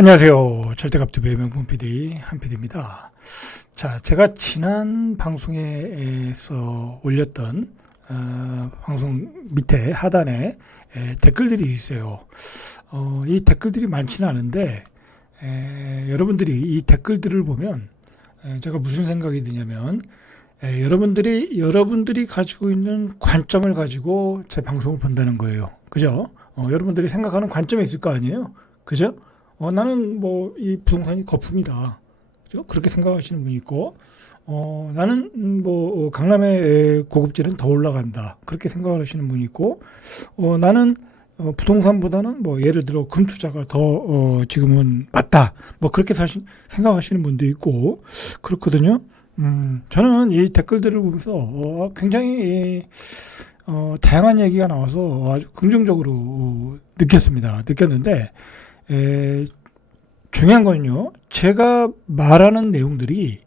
안녕하세요. 절대값투비의 명품 PD 한PD입니다. 자, 제가 지난 방송에서 올렸던 방송 밑에 하단에 댓글들이 있어요. 이 댓글들이 많지는 않은데 여러분들이 이 댓글들을 보면 제가 무슨 생각이 드냐면 여러분들이 가지고 있는 관점을 가지고 제 방송을 본다는 거예요. 그죠? 여러분들이 생각하는 관점이 있을 거 아니에요? 그죠? 나는 이 부동산이 거품이다. 그죠? 그렇게 생각하시는 분이 있고, 나는 강남의 고급질은 더 올라간다. 그렇게 생각을 하시는 분이 있고, 나는 부동산보다는 예를 들어 금투자가 더 지금은 맞다. 그렇게 생각하시는 분도 있고, 그렇거든요. 저는 이 댓글들을 보면서 굉장히 다양한 얘기가 나와서 아주 긍정적으로 느꼈는데, 중요한 건요, 제가 말하는 내용들이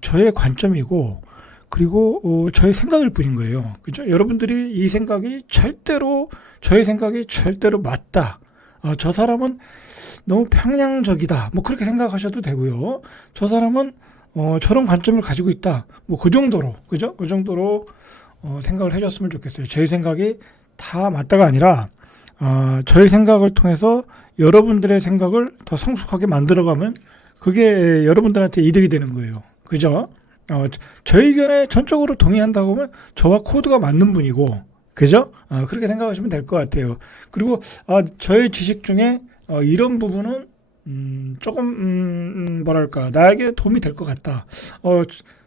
저의 관점이고, 그리고 저의 생각일 뿐인 거예요. 그죠? 여러분들이 이 생각이 저의 생각이 절대로 맞다. 저 사람은 너무 평양적이다. 그렇게 생각하셔도 되고요. 저 사람은 저런 관점을 가지고 있다. 그 정도로, 그죠? 그 정도로 생각을 해줬으면 좋겠어요. 제 생각이 다 맞다가 아니라, 저의 생각을 통해서 여러분들의 생각을 더 성숙하게 만들어가면 그게 여러분들한테 이득이 되는 거예요. 그죠? 저 의견에 전적으로 동의한다고 하면 저와 코드가 맞는 분이고, 그죠? 그렇게 생각하시면 될 것 같아요. 그리고 저의 지식 중에 이런 부분은 조금 뭐랄까 나에게 도움이 될 것 같다.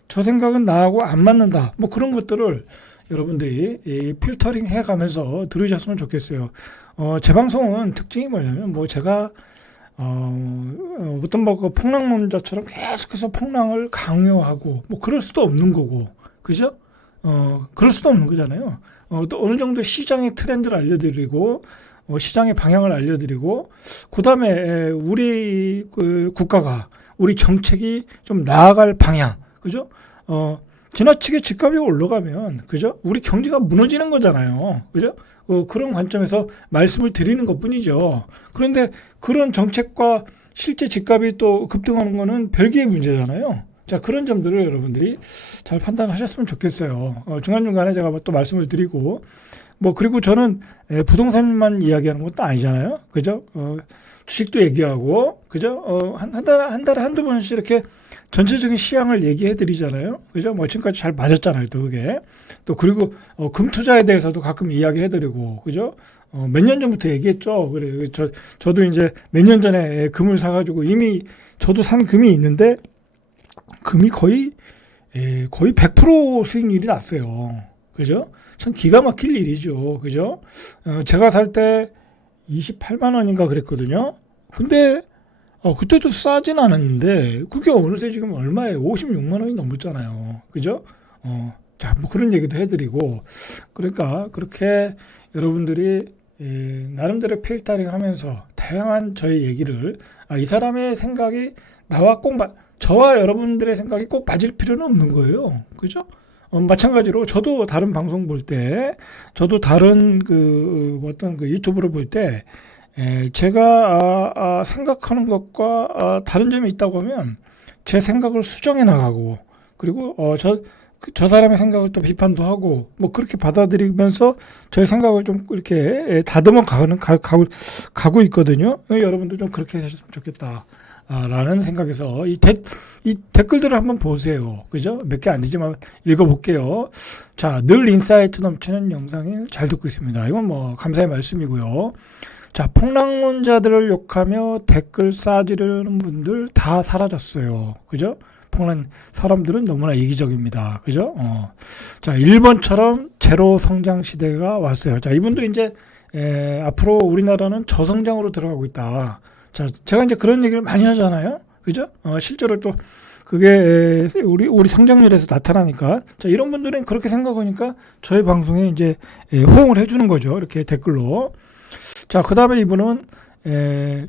저 생각은 나하고 안 맞는다. 그런 것들을 여러분들이 필터링 해가면서 들으셨으면 좋겠어요. 제 방송은 특징이 뭐냐면 제가 어떤 폭락론자처럼 계속해서 폭락을 강요하고 그럴 수도 없는 거고, 그죠? 그럴 수도 없는 거잖아요. 또 어느 정도 시장의 트렌드를 알려드리고 시장의 방향을 알려드리고, 그 다음에 우리 국가가 우리 정책이 좀 나아갈 방향, 그죠? 지나치게 집값이 올라가면, 그죠? 우리 경제가 무너지는 거잖아요. 그죠? 그런 관점에서 말씀을 드리는 것 뿐이죠. 그런데 그런 정책과 실제 집값이 또 급등하는 거는 별개의 문제잖아요. 자, 그런 점들을 여러분들이 잘 판단하셨으면 좋겠어요. 중간중간에 제가 또 말씀을 드리고, 그리고 저는 부동산만 이야기하는 것도 아니잖아요. 그죠? 주식도 얘기하고, 그죠? 한 달에 한두 번씩 이렇게 전체적인 시향을 얘기해 드리잖아요. 그죠? 지금까지 잘 맞았잖아요. 또 그게. 또 그리고 금 투자에 대해서도 가끔 이야기해 드리고, 그죠? 몇 년 전부터 얘기했죠. 그래. 저도 이제 몇 년 전에 금을 사가지고 이미 저도 산 금이 있는데, 금이 거의 100% 수익률이 났어요. 그죠? 참 기가 막힐 일이죠. 그죠? 제가 살 때 28만 원인가 그랬거든요. 근데 그때도 싸진 않았는데 그게 어느새 지금 얼마예요? 56만 원이 넘었잖아요. 그죠? 자, 그런 얘기도 해드리고, 그러니까 그렇게 여러분들이 나름대로 필터링 하면서 다양한 저의 얘기를, 이 사람의 생각이 나와 저와 여러분들의 생각이 꼭 맞을 필요는 없는 거예요. 그죠? 마찬가지로 저도 다른 방송 볼 때, 저도 다른 어떤 유튜브를 볼 때, 제가 생각하는 것과 다른 점이 있다고 하면 제 생각을 수정해 나가고, 그리고 저 사람의 생각을 또 비판도 하고 그렇게 받아들이면서 저의 생각을 좀 이렇게 다듬어 가고 있거든요. 여러분도 좀 그렇게 하셨으면 좋겠다. 라는 생각에서 이 댓글들을 한번 보세요. 그죠? 몇 개 안 되지만 읽어볼게요. 자, 늘 인사이트 넘치는 영상을 잘 듣고 있습니다. 이건 감사의 말씀이고요. 자, 폭락론자들을 욕하며 댓글 쌓아지르는 분들 다 사라졌어요. 그죠? 사람들은 너무나 이기적입니다. 그죠? 자, 일본처럼 제로 성장 시대가 왔어요. 자, 이분도 이제 앞으로 우리나라는 저성장으로 들어가고 있다. 자, 제가 이제 그런 얘기를 많이 하잖아요. 그죠? 실제로 또 그게 우리 성장률에서 나타나니까. 자, 이런 분들은 그렇게 생각하니까 저희 방송에 이제 호응을 해주는 거죠. 이렇게 댓글로. 자, 그 다음에 이분은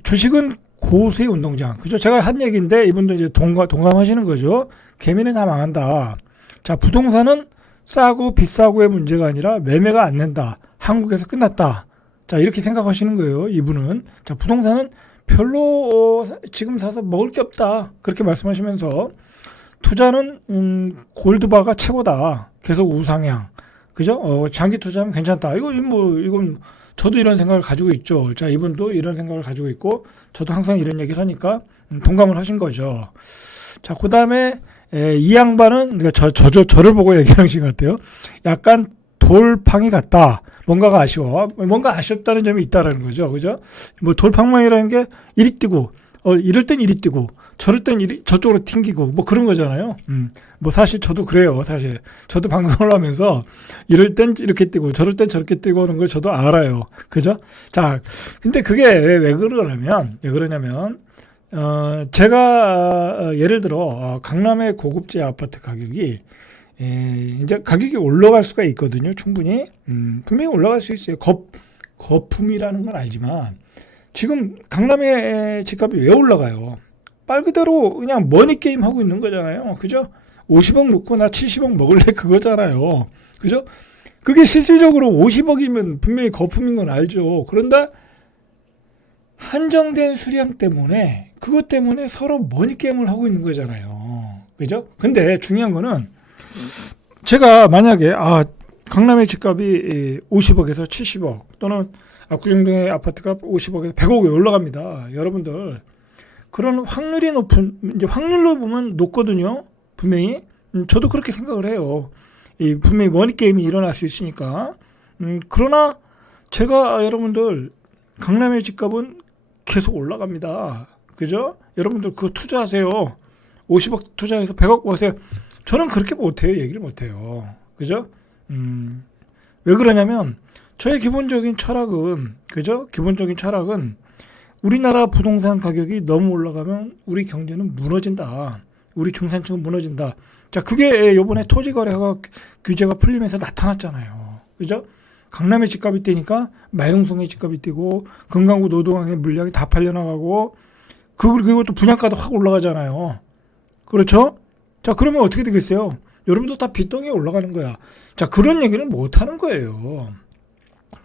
주식은 고수의 운동장. 그죠? 제가 한 얘기인데 이분도 이제 동감하시는 거죠. 개미는 다 망한다. 자, 부동산은 싸고 비싸고의 문제가 아니라 매매가 안 된다. 한국에서 끝났다. 자, 이렇게 생각하시는 거예요. 이분은. 자, 부동산은 별로 지금 사서 먹을 게 없다. 그렇게 말씀하시면서 투자는 골드바가 최고다. 계속 우상향. 그죠? 장기 투자하면 괜찮다. 이건 저도 이런 생각을 가지고 있죠. 자, 이분도 이런 생각을 가지고 있고 저도 항상 이런 얘기를 하니까 동감을 하신 거죠. 자, 그다음에 이 양반은 그러니까 저를 보고 얘기하신 것 같아요. 약간 돌팡이 같다. 뭔가가 아쉬워. 뭔가 아쉽다는 점이 있다라는 거죠. 그죠? 뭐 돌팡망이라는 게 이리 뛰고, 이럴 땐 이리 뛰고, 저럴 땐 저쪽으로 튕기고, 뭐 그런 거잖아요. 뭐 사실 저도 그래요. 사실. 저도 방송을 하면서 이럴 땐 이렇게 뛰고, 저럴 땐 저렇게 뛰고 하는 걸 저도 알아요. 그죠? 자, 근데 그게 왜 그러냐면, 제가 예를 들어 강남의 고급지 아파트 가격이 이제 가격이 올라갈 수가 있거든요. 충분히 분명히 올라갈 수 있어요. 거품이라는 건 알지만 지금 강남의 집값이 왜 올라가요? 말 그대로 그냥 머니 게임 하고 있는 거잖아요. 그죠? 50억 놓고 나 70억 먹을래 그거잖아요. 그죠? 그게 실질적으로 50억이면 분명히 거품인 건 알죠. 그런데 한정된 수량 때문에 그것 때문에 서로 머니 게임을 하고 있는 거잖아요. 그죠? 근데 중요한 거는 제가 만약에 강남의 집값이 50억에서 70억 또는 압구정동의 아파트가 50억에서 100억에 올라갑니다. 여러분들 그런 확률이 높은 이제 확률로 보면 높거든요. 분명히 저도 그렇게 생각을 해요. 분명히 머니 게임이 일어날 수 있으니까. 그러나 제가 여러분들 강남의 집값은 계속 올라갑니다. 그죠? 여러분들 그거 투자하세요. 50억 투자해서 100억 버세요. 저는 그렇게 못해요. 얘기를 못해요. 그죠? 왜 그러냐면 저의 기본적인 철학은 그죠? 기본적인 철학은 우리나라 부동산 가격이 너무 올라가면 우리 경제는 무너진다. 우리 중산층은 무너진다. 자, 그게 이번에 토지거래가 규제가 풀리면서 나타났잖아요. 그죠? 강남의 집값이 뛰니까 마용성의 집값이 뛰고 금강구 노동항의 물량이 다 팔려나가고 그리고 또 분양가도 확 올라가잖아요. 그렇죠? 자, 그러면 어떻게 되겠어요? 여러분도 다 빚덩이에 올라가는 거야. 자, 그런 얘기는 못 하는 거예요.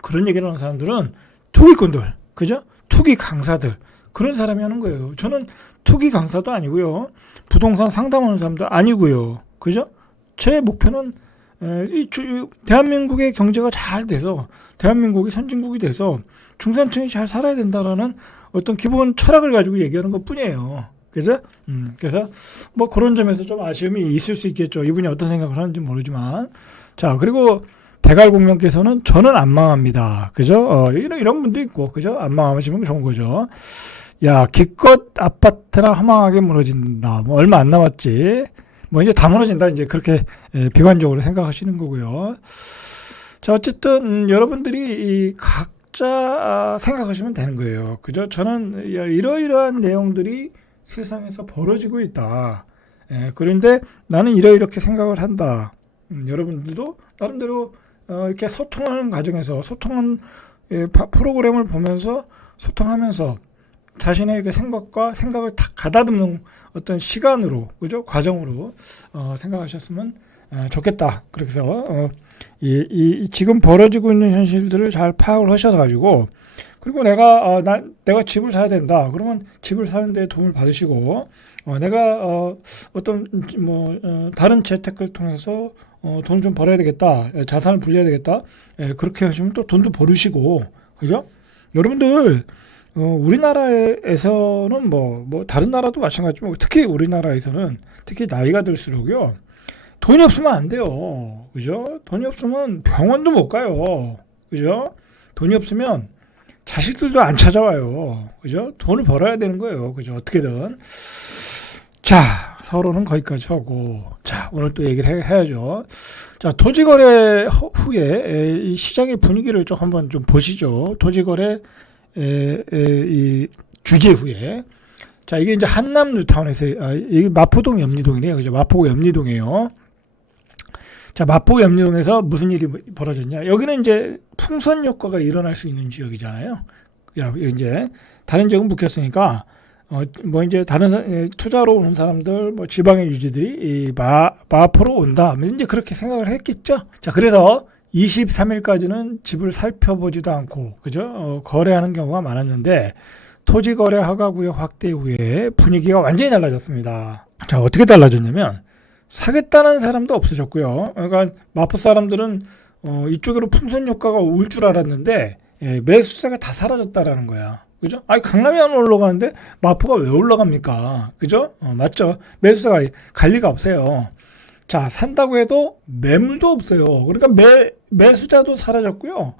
그런 얘기를 하는 사람들은 투기꾼들, 그죠? 투기 강사들, 그런 사람이 하는 거예요. 저는 투기 강사도 아니고요. 부동산 상담하는 사람도 아니고요. 그죠? 제 목표는 대한민국의 경제가 잘 돼서 대한민국이 선진국이 돼서 중산층이 잘 살아야 된다라는 어떤 기본 철학을 가지고 얘기하는 것 뿐이에요. 그죠? 그래서 뭐 그런 점에서 좀 아쉬움이 있을 수 있겠죠. 이분이 어떤 생각을 하는지 모르지만. 자, 그리고 대갈공명께서는 저는 안 망합니다. 그죠? 이런 분도 있고, 그죠? 안 망하시면 좋은 거죠. 야, 기껏 아파트나 허망하게 무너진다. 뭐 얼마 안 남았지. 뭐 이제 다 무너진다. 이제 그렇게 비관적으로 생각하시는 거고요. 자, 어쨌든 여러분들이 각자 생각하시면 되는 거예요. 그죠? 저는 이러이러한 내용들이 세상에서 벌어지고 있다. 그런데 나는 이렇게 생각을 한다. 여러분들도 나름대로 이렇게 소통하는 과정에서 소통한 프로그램을 보면서 소통하면서 자신의 생각을 다 가다듬는 어떤 시간으로, 그죠? 과정으로 생각하셨으면 좋겠다. 그래서 이 지금 벌어지고 있는 현실들을 잘 파악을 하셔가지고, 그리고 내가 집을 사야 된다. 그러면 집을 사는 데 도움을 받으시고, 내가 어떤 다른 재테크를 통해서 돈 좀 벌어야 되겠다. 자산을 불려야 되겠다. 그렇게 하시면 또 돈도 벌으시고, 그죠? 여러분들 우리나라에서는 뭐 다른 나라도 마찬가지지만 특히 우리나라에서는 특히 나이가 들수록요 돈이 없으면 안 돼요. 그죠? 돈이 없으면 병원도 못 가요. 그죠? 돈이 없으면 자식들도 안 찾아와요. 그죠? 돈을 벌어야 되는 거예요. 그죠? 어떻게든. 자, 서로는 거기까지 하고, 자, 오늘 또 얘기를 해야죠. 자, 토지거래 후에 이 시장의 분위기를 좀 한번 좀 보시죠. 토지거래 이 규제 후에. 자, 이게 이제 한남 뉴타운에서, 이게 마포동 염리동이네요. 그죠? 마포구 염리동이에요. 자, 마포구 염리동에서 무슨 일이 벌어졌냐. 여기는 이제 풍선 효과가 일어날 수 있는 지역이잖아요. 이제 다른 지역은 묵혔으니까, 뭐 이제 다른 투자로 오는 사람들, 뭐 지방의 유지들이 이 마포로 온다. 이제 그렇게 생각을 했겠죠. 자, 그래서 23일까지는 집을 살펴보지도 않고, 그죠? 거래하는 경우가 많았는데, 토지 거래 허가 구역 확대 이후에 분위기가 완전히 달라졌습니다. 자, 어떻게 달라졌냐면 사겠다는 사람도 없어졌고요. 그러니까 마포 사람들은 이쪽으로 풍선 효과가 올 줄 알았는데 매수세가 다 사라졌다라는 거야. 그죠? 아니, 강남이 안 올라가는데 마포가 왜 올라갑니까? 그죠? 맞죠? 매수세가 갈 리가 없어요. 자, 산다고 해도 매물도 없어요. 그러니까 매수자도 사라졌고요.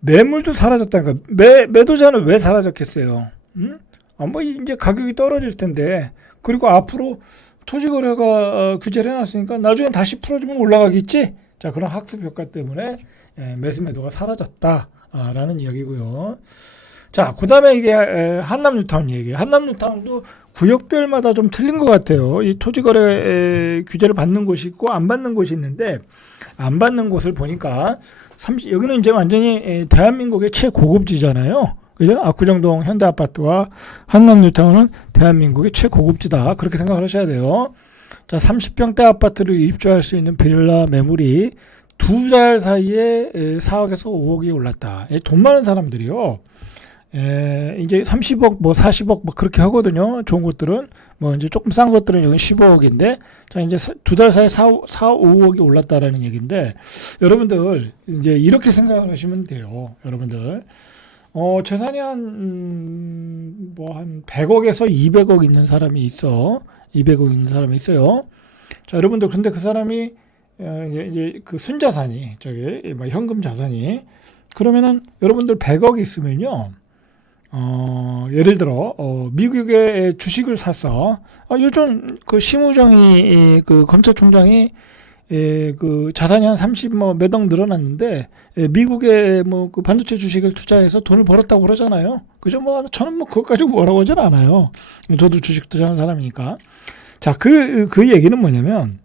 매물도 사라졌다니까. 매도자는 왜 사라졌겠어요? 뭐 이제 가격이 떨어질 텐데. 그리고 앞으로 토지거래가 규제를 해놨으니까 나중에 다시 풀어주면 올라가겠지? 자, 그런 학습 효과 때문에 매수매도가 사라졌다라는 이야기고요. 자, 그 다음에 이게 한남뉴타운 얘기예요. 한남뉴타운도 구역별마다 좀 틀린 것 같아요. 이 토지거래 규제를 받는 곳이 있고 안 받는 곳이 있는데, 안 받는 곳을 보니까 여기는 이제 완전히 대한민국의 최고급지잖아요. 그죠? 압구정동 현대아파트와 한남뉴타운은 대한민국의 최고급지다. 그렇게 생각을 하셔야 돼요. 자, 30평대 아파트를 입주할 수 있는 빌라 매물이 2달 사이에 4억에서 5억이 올랐다. 돈 많은 사람들이요. 이제 30억, 뭐 40억, 뭐 그렇게 하거든요. 좋은 것들은. 뭐 이제 조금 싼 것들은 여기 15억인데, 자, 이제 2달 사이에 4, 5억이 올랐다라는 얘기인데, 여러분들, 이제 이렇게 생각을 하시면 돼요. 여러분들. 재산이 한 100억에서 200억 있는 사람이 있어. 200억 있는 사람이 있어요. 자, 여러분들, 근데 그 사람이, 이제 그 순자산이, 뭐 현금 자산이, 그러면은 여러분들 100억 있으면요. 예를 들어, 미국의 주식을 사서, 요즘 그 심우정이, 그 검찰총장이, 그 자산이 한 30 몇 억 늘어났는데, 미국의 뭐 그 반도체 주식을 투자해서 돈을 벌었다고 그러잖아요. 그죠? 저는 그것 가지고 뭐라고 하진 않아요. 저도 주식 투자하는 사람이니까. 자, 그 얘기는 뭐냐면,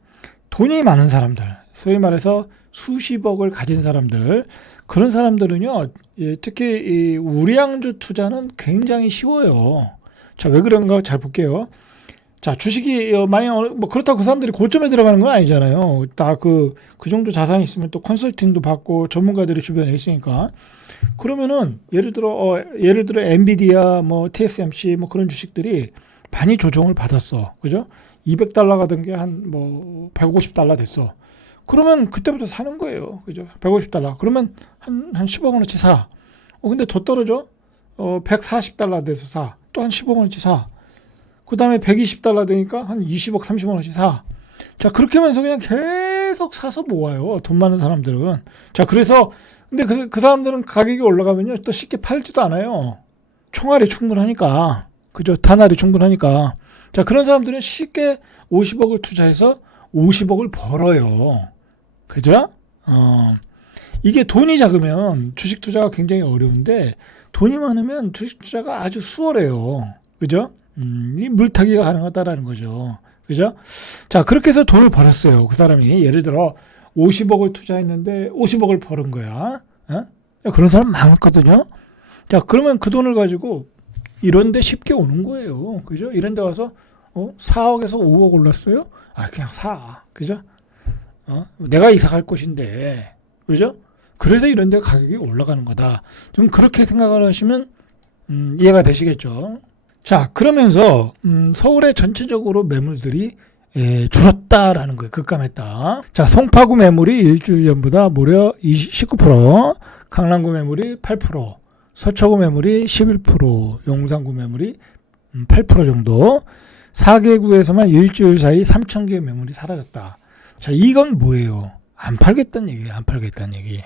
돈이 많은 사람들, 소위 말해서 수십억을 가진 사람들, 그런 사람들은요, 특히 이 우량주 투자는 굉장히 쉬워요. 자, 왜 그런가 잘 볼게요. 자, 주식이 만약 뭐 그렇다고 그 사람들이 고점에 들어가는 건 아니잖아요. 다 그 정도 자산이 있으면 또 컨설팅도 받고 전문가들이 주변에 있으니까. 그러면은 예를 들어 엔비디아, 뭐 TSMC 뭐 그런 주식들이 많이 조정을 받았어. 그죠? 200달러 가던 게 한 뭐 150달러 됐어. 그러면 그때부터 사는 거예요. 그죠? 150달러. 그러면 한 10억 원어치 사. 근데 더 떨어져? 140달러 돼서 사. 또 한 10억 원어치 사. 그 다음에 120달러 되니까 한 20억, 30억 원어치 사. 자, 그렇게 하면서 그냥 계속 사서 모아요. 돈 많은 사람들은. 자, 그래서, 근데 그 사람들은 가격이 올라가면요. 또 쉽게 팔지도 않아요. 총알이 충분하니까. 그죠? 단알이 충분하니까. 자, 그런 사람들은 쉽게 50억을 투자해서 50억을 벌어요. 그죠? 이게 돈이 작으면 주식 투자가 굉장히 어려운데 돈이 많으면 주식 투자가 아주 수월해요. 그죠? 이 물타기가 가능하다라는 거죠. 그죠? 자, 그렇게 해서 돈을 벌었어요. 그 사람이 예를 들어 50억을 투자했는데 50억을 벌은 거야. 그런 사람 많거든요. 자, 그러면 그 돈을 가지고 이런 데 쉽게 오는 거예요. 그죠? 이런 데 와서 4억에서 5억 올랐어요? 그냥 사. 그죠? 내가 이사 갈 곳인데. 그죠? 그래서 이런 데 가격이 올라가는 거다. 좀 그렇게 생각을 하시면 이해가 되시겠죠? 자, 그러면서 서울의 전체적으로 매물들이 줄었다라는 거예요. 급감했다. 자, 송파구 매물이 일주일 전보다 무려 19%, 강남구 매물이 8%, 서초구 매물이 11%, 용산구 매물이 8% 정도. 4개구에서만 일주일 사이 3,000개의 매물이 사라졌다. 자, 이건 뭐예요? 안 팔겠다는 얘기예요. 안 팔겠다는 얘기.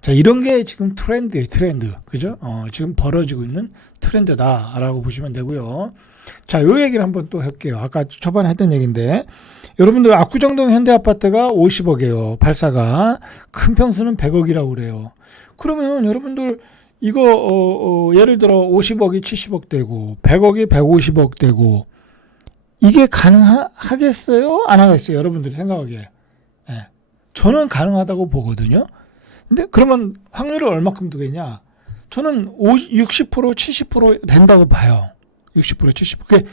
자, 이런 게 지금 트렌드예요. 트렌드. 그죠? 지금 벌어지고 있는 트렌드다라고 보시면 되고요. 자, 요 얘기를 한번 또 할게요. 아까 초반에 했던 얘기인데, 여러분들 압구정동 현대아파트가 50억이에요. 발사가. 큰 평수는 100억이라고 그래요. 그러면 여러분들 이거 예를 들어 50억이 70억 되고 100억이 150억 되고 이게 가능하겠어요? 안 하겠어요? 여러분들이 생각하기에. 네. 저는 가능하다고 보거든요. 근데 그러면 확률을 얼마큼 두겠냐? 저는 60%, 70% 된다고 봐요. 60%, 70%. 그게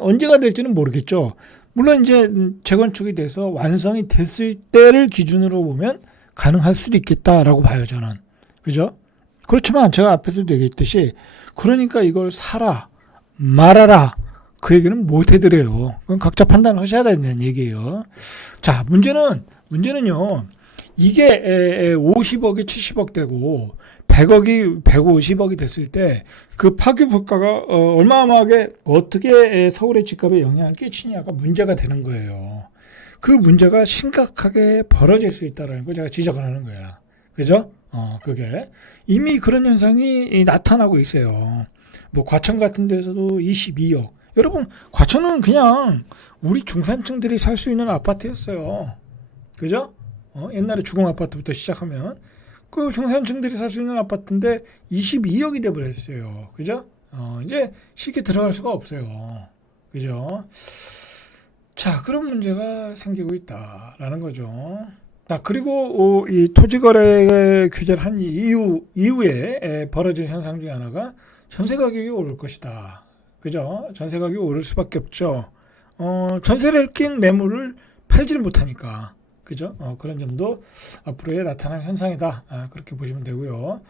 언제가 될지는 모르겠죠. 물론 이제 재건축이 돼서 완성이 됐을 때를 기준으로 보면 가능할 수도 있겠다라고 봐요, 저는. 그죠? 그렇지만 제가 앞에서도 얘기했듯이 그러니까 이걸 사라 말아라 그 얘기는 못 해드려요. 그건 각자 판단을 하셔야 된다는 얘기예요. 자, 문제는요. 이게 50억이 70억 되고 100억이 150억이 됐을 때 그 파기 부가가 얼마만하게 어떻게 서울의 집값에 영향을 끼치냐가 문제가 되는 거예요. 그 문제가 심각하게 벌어질 수 있다는 걸 제가 지적을 하는 거야. 그죠? 그게 이미 그런 현상이 나타나고 있어요. 뭐 과천 같은 데서도 22억. 여러분, 과천은 그냥 우리 중산층들이 살 수 있는 아파트였어요. 그죠? 옛날에 주공 아파트부터 시작하면 그 중산층들이 살 수 있는 아파트인데 22억이 돼버렸어요. 그죠? 이제 쉽게 들어갈 수가 없어요. 그죠? 자, 그런 문제가 생기고 있다라는 거죠. 자, 그리고 이 토지거래 규제를 한 이후에 벌어진 현상 중에 하나가 전세 가격이 오를 것이다. 그죠? 전세 가격이 오를 수밖에 없죠. 전세를 낀 매물을 팔지를 못하니까. 그죠? 그런 점도 앞으로에 나타날 현상이다. 그렇게 보시면 되고요.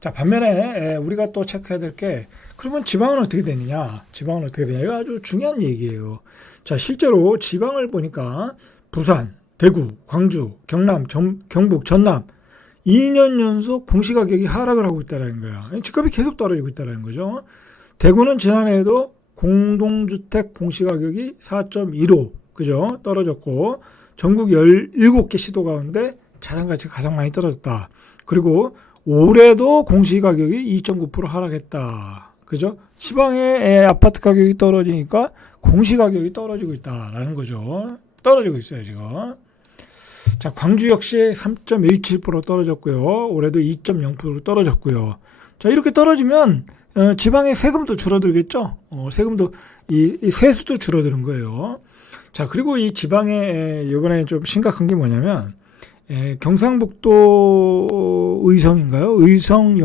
자, 반면에 우리가 또 체크해야 될 게 그러면 지방은 어떻게 되느냐? 지방은 어떻게 되냐? 이거 아주 중요한 얘기예요. 자, 실제로 지방을 보니까 부산, 대구, 광주, 경남, 경북, 전남 2년 연속 공시가격이 하락을 하고 있다는 거야. 집값이 계속 떨어지고 있다는 거죠. 대구는 지난해에도 공동주택 공시가격이 4.15 그죠? 떨어졌고 전국 17개 시도 가운데 자산가치가 가장 많이 떨어졌다. 그리고 올해도 공시가격이 2.9% 하락했다. 그죠? 지방의 아파트 가격이 떨어지니까 공시가격이 떨어지고 있다라는 거죠. 떨어지고 있어요, 지금. 자, 광주 역시 3.17% 떨어졌고요. 올해도 2.0% 떨어졌고요. 자, 이렇게 떨어지면 지방의 세금도 줄어들겠죠. 세금도 이 세수도 줄어드는 거예요. 자, 그리고 이 지방에 이번에 좀 심각한 게 뭐냐면 경상북도 의성인가요? 의성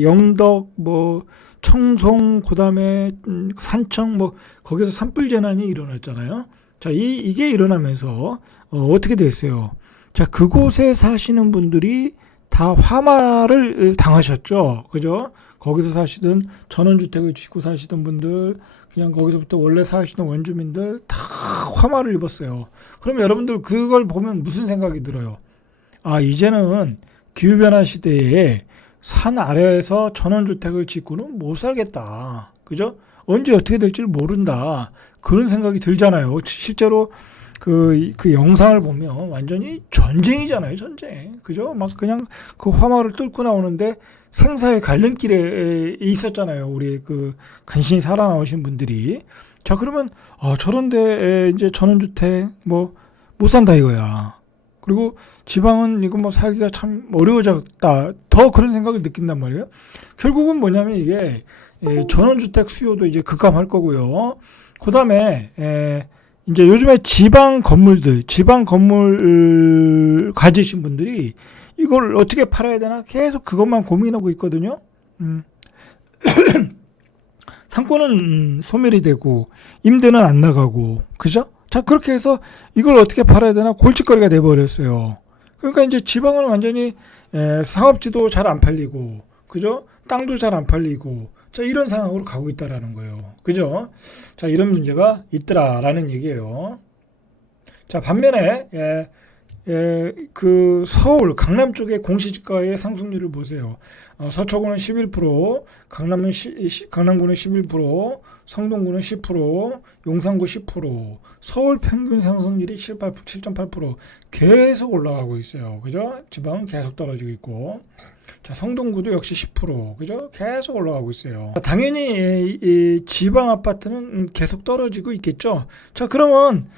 영덕 뭐 청송 그다음에 산청 뭐 거기서 산불 재난이 일어났잖아요. 자, 이게 일어나면서 어떻게 됐어요? 자, 그곳에 사시는 분들이 다 화마를 당하셨죠. 그죠? 거기서 사시던 전원주택을 짓고 사시던 분들, 그냥 거기서부터 원래 사시던 원주민들 다 화마를 입었어요. 그럼 여러분들 그걸 보면 무슨 생각이 들어요? 아, 이제는 기후변화 시대에 산 아래에서 전원주택을 짓고는 못 살겠다. 그죠? 언제 어떻게 될지를 모른다. 그런 생각이 들잖아요. 실제로 그 영상을 보면 완전히 전쟁이잖아요, 전쟁. 그죠? 막 그냥 그 화마를 뚫고 나오는데 생사의 갈림길에 있었잖아요. 우리 그 간신히 살아나오신 분들이. 자, 그러면, 저런데 이제 전원주택 뭐 못 산다 이거야. 그리고 지방은 이거 뭐 살기가 참 어려워졌다. 더 그런 생각을 느낀단 말이에요. 결국은 뭐냐면 이게 전원주택 수요도 이제 급감할 거고요. 그 다음에, 이제 요즘에 지방 건물 가지신 분들이 이걸 어떻게 팔아야 되나 계속 그것만 고민하고 있거든요. 상권은 소멸이 되고 임대는 안 나가고 그죠? 자, 그렇게 해서 이걸 어떻게 팔아야 되나 골칫거리가 돼버렸어요. 그러니까 이제 지방은 완전히 상업지도 잘 안 팔리고 그죠? 땅도 잘 안 팔리고 자, 이런 상황으로 가고 있다라는 거예요. 그죠? 자, 이런 문제가 있더라라는 얘기예요. 자, 반면에 그 서울 강남 쪽의 공시지가의 상승률을 보세요. 서초구는 11%, 강남구는 11%, 성동구는 10%, 용산구 10%, 서울 평균 상승률이 7.8% 계속 올라가고 있어요. 그죠? 지방은 계속 떨어지고 있고. 자, 성동구도 역시 10%, 그죠? 계속 올라가고 있어요. 당연히 이 지방 아파트는 계속 떨어지고 있겠죠. 자, 그러면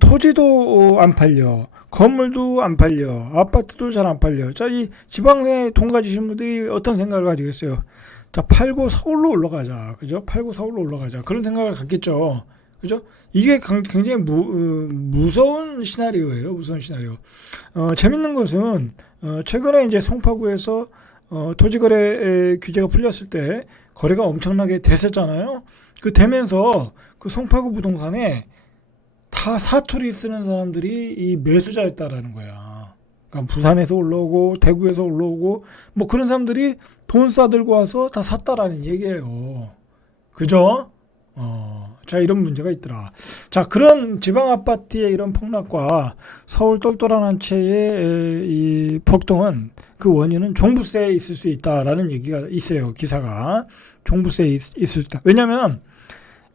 토지도 안 팔려. 건물도 안 팔려. 아파트도 잘 안 팔려. 자, 이 지방에 돈 가지신 분들이 어떤 생각을 가지겠어요? 자, 팔고 서울로 올라가자. 그죠? 팔고 서울로 올라가자. 그런 생각을 갖겠죠. 그죠? 이게 굉장히 무서운 시나리오예요. 무서운 시나리오. 재밌는 것은, 최근에 이제 송파구에서, 토지거래 규제가 풀렸을 때 거래가 엄청나게 됐었잖아요. 그 되면서 그 송파구 부동산에 다 사투리 쓰는 사람들이 이 매수자였다라는 거야. 그러니까 부산에서 올라오고 대구에서 올라오고 뭐 그런 사람들이 돈 싸들고 와서 다 샀다라는 얘기예요. 그죠? 자, 이런 문제가 있더라. 자, 그런 지방 아파트의 이런 폭락과 서울 똘똘한 한 채의 이 폭동은 그 원인은 종부세에 있을 수 있다라는 얘기가 있어요. 기사가. 종부세에 있을 수 있다. 왜냐면,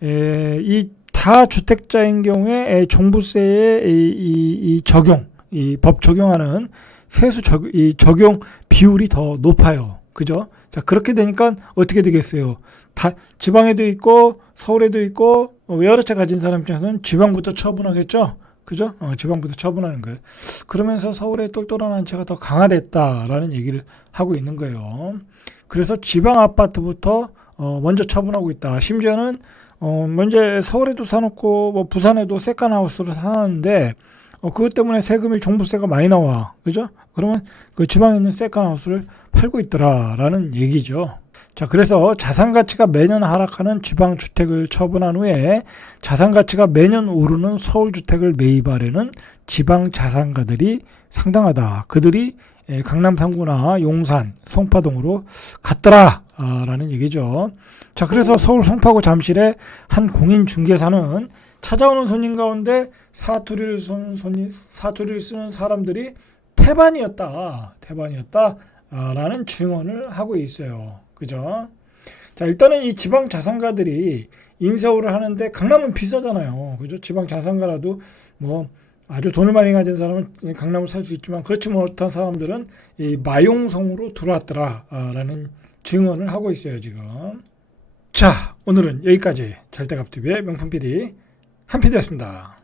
이 다주택자인 경우에 종부세의 이 적용, 이 법 적용하는 세수 적용 비율이 더 높아요. 그죠? 자, 그렇게 되니까 어떻게 되겠어요? 다 지방에도 있고 서울에도 있고 여러 채 가진 사람 입장에서는 지방부터 처분하겠죠? 그죠? 지방부터 처분하는 거예요. 그러면서 서울의 똘똘한 한 채가 더 강화됐다라는 얘기를 하고 있는 거예요. 그래서 지방 아파트부터 먼저 처분하고 있다. 심지어는 먼저 서울에도 사놓고 뭐 부산에도 세컨하우스를 사놨는데 그것 때문에 세금이 종부세가 많이 나와. 그죠? 그러면 그 지방에 있는 세컨하우스를 팔고 있더라라는 얘기죠. 자, 그래서 자산가치가 매년 하락하는 지방주택을 처분한 후에 자산가치가 매년 오르는 서울주택을 매입하려는 지방자산가들이 상당하다. 그들이 강남 3구나 용산, 송파동으로 갔더라라는 얘기죠. 자, 그래서 서울 송파구 잠실의 한 공인중개사는 찾아오는 손님 가운데 사투리를 쓰는 사람들이 태반이었다라는 증언을 하고 있어요. 그죠? 자, 일단은 이 지방 자산가들이 인서울을 하는데 강남은 비싸잖아요. 그죠? 지방 자산가라도 뭐 아주 돈을 많이 가진 사람은 강남을 살 수 있지만 그렇지 못한 사람들은 이 마용성으로 들어왔더라라는 증언을 하고 있어요, 지금. 자, 오늘은 여기까지 잘때갑TV의 명품 PD 한PD였습니다.